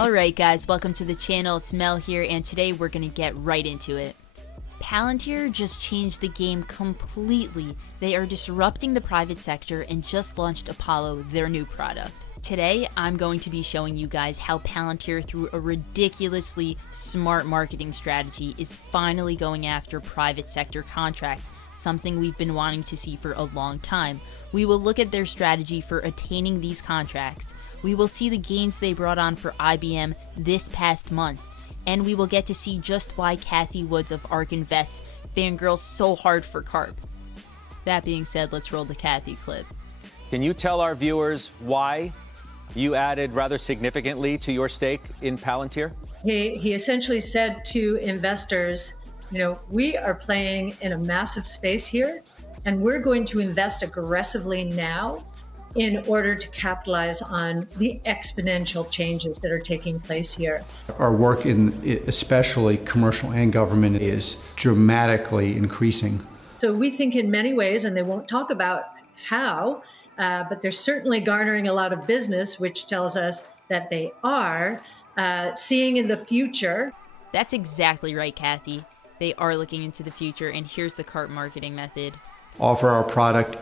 Alright guys, welcome to the channel. It's Mel here, and today we're gonna get right into it. Palantir just changed the game completely. They are disrupting the private sector and just launched Apollo, their new product. Today, I'm going to be showing you guys how Palantir, through a ridiculously smart marketing strategy, is finally going after private sector contracts, something we've been wanting to see for a long time. We will look at their strategy for attaining these contracts. We will see the gains they brought on for IBM this past month. And we will get to see just why Cathie Woods of ARK Invest fangirls so hard for Karp. That being said, let's roll the Cathie clip. Can you tell our viewers why you added rather significantly to your stake in Palantir? He essentially said to investors, we are playing in a massive space here, and we're going to invest aggressively now in order to capitalize on the exponential changes that are taking place here. Our work in especially commercial and government is dramatically increasing. So we think in many ways, and they won't talk about how, but they're certainly garnering a lot of business, which tells us that they are seeing in the future. That's exactly right, Cathie. They are looking into the future, and here's the Karp marketing method. Offer our product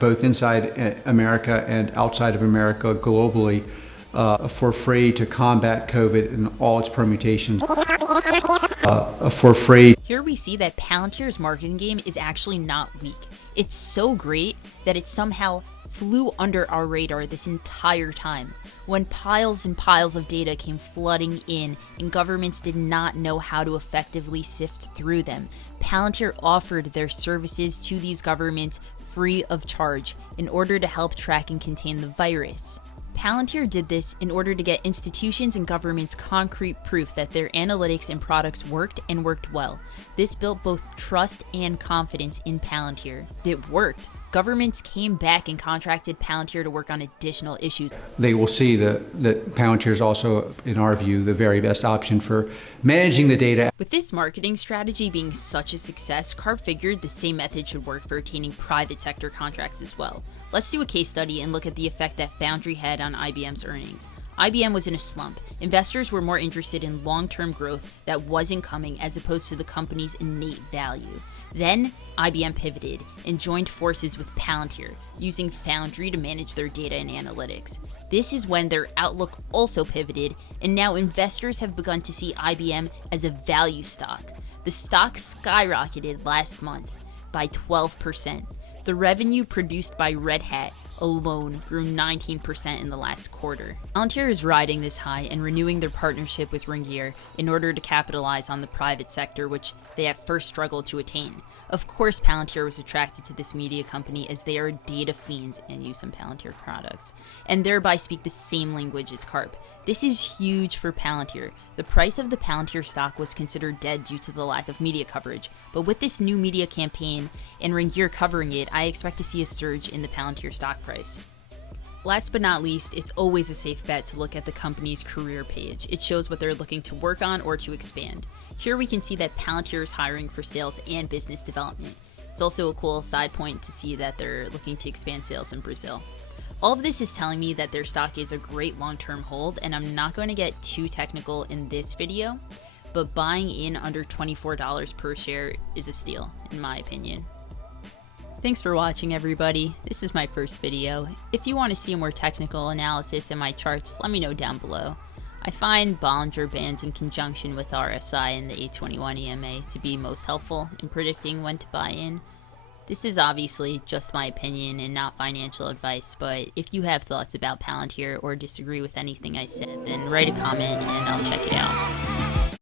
both inside America and outside of America globally for free to combat COVID and all its permutations for free. Here we see that Palantir's marketing game is actually not weak. It's so great that it somehow flew under our radar this entire time. When piles and piles of data came flooding in and governments did not know how to effectively sift through them, Palantir offered their services to these governments free of charge in order to help track and contain the virus. Palantir did this in order to get institutions and governments concrete proof that their analytics and products worked and worked well. This built both trust and confidence in Palantir. It worked. Governments came back and contracted Palantir to work on additional issues. They will see that Palantir is also, in our view, the very best option for managing the data. With this marketing strategy being such a success, Karp figured the same method should work for attaining private sector contracts as well. Let's do a case study and look at the effect that Foundry had on IBM's earnings. IBM was in a slump. Investors were more interested in long-term growth that wasn't coming as opposed to the company's innate value. Then, IBM pivoted and joined forces with Palantir, using Foundry to manage their data and analytics. This is when their outlook also pivoted, and now investors have begun to see IBM as a value stock. The stock skyrocketed last month by 12%. The revenue produced by Red Hat alone grew 19% in the last quarter. Palantir is riding this high and renewing their partnership with Ringier in order to capitalize on the private sector, which they at first struggled to attain. Of course, Palantir was attracted to this media company as they are data fiends and use some Palantir products, and thereby speak the same language as Karp. This is huge for Palantir. The price of the Palantir stock was considered dead due to the lack of media coverage, but with this new media campaign and Ringier covering it, I expect to see a surge in the Palantir stock price. Last but not least, it's always a safe bet to look at the company's career page. It shows what they're looking to work on or to expand. Here we can see that Palantir is hiring for sales and business development. It's also a cool side point to see that they're looking to expand sales in Brazil. All of this is telling me that their stock is a great long-term hold, and I'm not going to get too technical in this video, but buying in under $24 per share is a steal, in my opinion. Thanks for watching, everybody. This is my first video. If you want to see a more technical analysis in my charts, let me know down below. I find Bollinger Bands in conjunction with RSI and the 821 EMA to be most helpful in predicting when to buy in. This is obviously just my opinion and not financial advice, but if you have thoughts about Palantir or disagree with anything I said, then write a comment and I'll check it out.